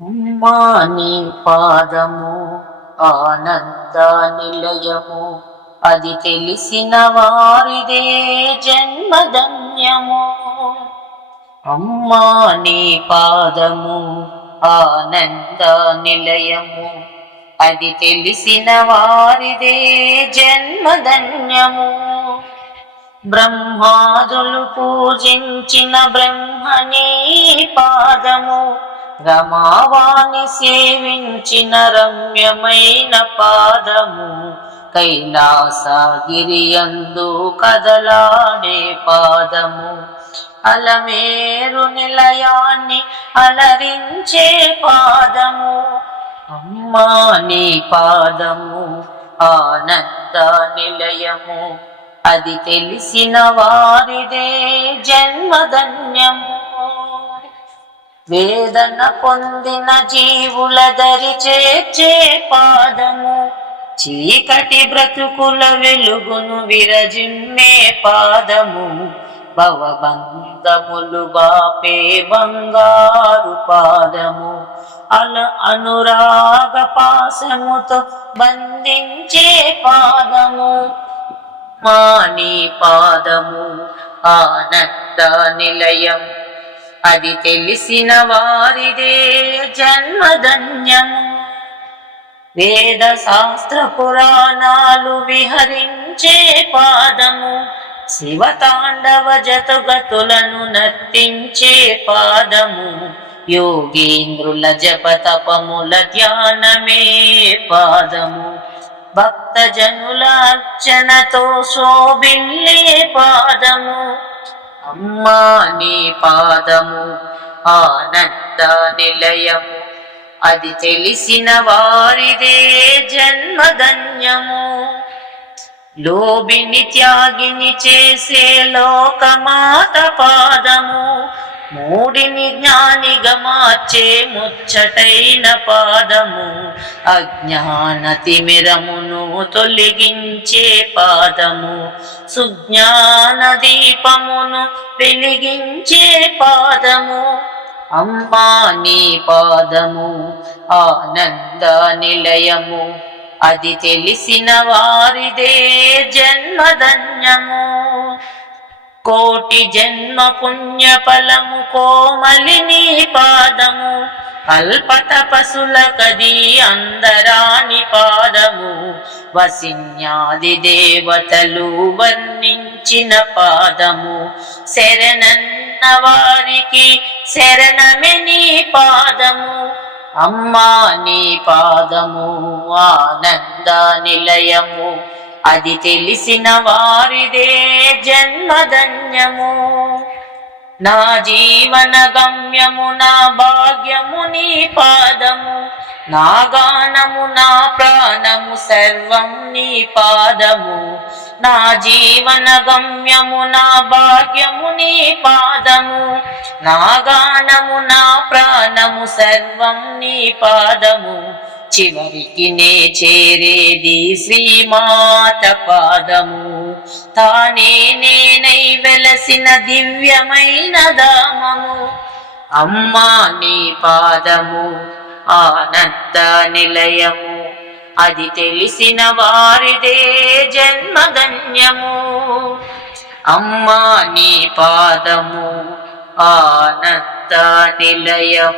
అమ్మా నీ పాదము ఆనంద నిలయము. అది తెలిసిన వారిదే జన్మధన్యము. అమ్మా నీ పాదము ఆనంద నిలయము. అది తెలిసిన వారిదే జన్మధన్యము. బ్రహ్మాదులు పూజించిన బ్రహ్మనీ పాదము. రమావాణి సేవించిన రమ్యమైన పాదము కైలాసగిరియందు కదలాడే పాదము. అలమేరు నిలయాన్ని అలరించే పాదము. అమ్మా నీ పాదము ఆనంద నిలయము. అది తెలిసిన వారిదే జన్మధన్యము. వేదన పొందిన జీవుల దరి చేర్చే పాదము. చీకటి బ్రతుకుల వెలుగును విరజిమ్మే పాదము. భవబంధములు బాపే బంగారు పాదము. అల అనురాగ పాశముతో బంధించే పాదము. మాని పాదము. ఆనంద నిలయం అది తెలిసిన వారిదే జన్మధన్యము. వేద శాస్త్ర పురాణాలు విహరించే పాదము. శివ తాండవ జతుగతులను నర్తించే పాదము. యోగేంద్రుల జప తపముల ధ్యానమే పాదము. భక్తజనుల అర్చనతో శోభిల్లే పాదము. అమ్మా నీ పాదము ఆనంద నిలయము. అది తెలిసిన వారిదే జన్మధన్యము లోబిని త్యాగిని చేసే లోకమాత పాదము. మూడిని జ్ఞానిగా మార్చే ముచ్చటైన పాదము అజ్ఞాన తిమిరమును తొలగించే పాదము సుజ్ఞాన దీపమును వెలిగించే పాదము అమ్మా నీ పాదము ఆనంద నిలయము అది తెలిసిన వారిదే జన్మధన్యము. కోటి జన్మ పుణ్య ఫలము కోమలిని పాదము కల్పత పశుల కది అందరాని పాదము. వసిన్యాది దేవతలు వర్ణించిన పాదము. శరణన్న వారికి శరణమిని పాదము. అమ్మా నీ పాదము ఆనంద నిలయము. అది తెలిసిన వారిదే జన్మధన్యము. నా జీవన గమ్యము నా భాగ్యము నీ పాదము. నా గానము నా ప్రాణము సర్వం నీ పాదము. నా జీవన గమ్యము నా భాగ్యము నీ పాదము. నా గానము నా ప్రాణము సర్వం నీ పాదము. చివరికి నే చేరేది శ్రీమాత పాదము. తానే నేనై వెలసిన దివ్యమైన దామము అమ్మా నీ పాదము ఆనంద నిలయము. అది తెలిసిన వారిదే జన్మధన్యము అమ్మా నీ పాదము ఆనంద నిలయం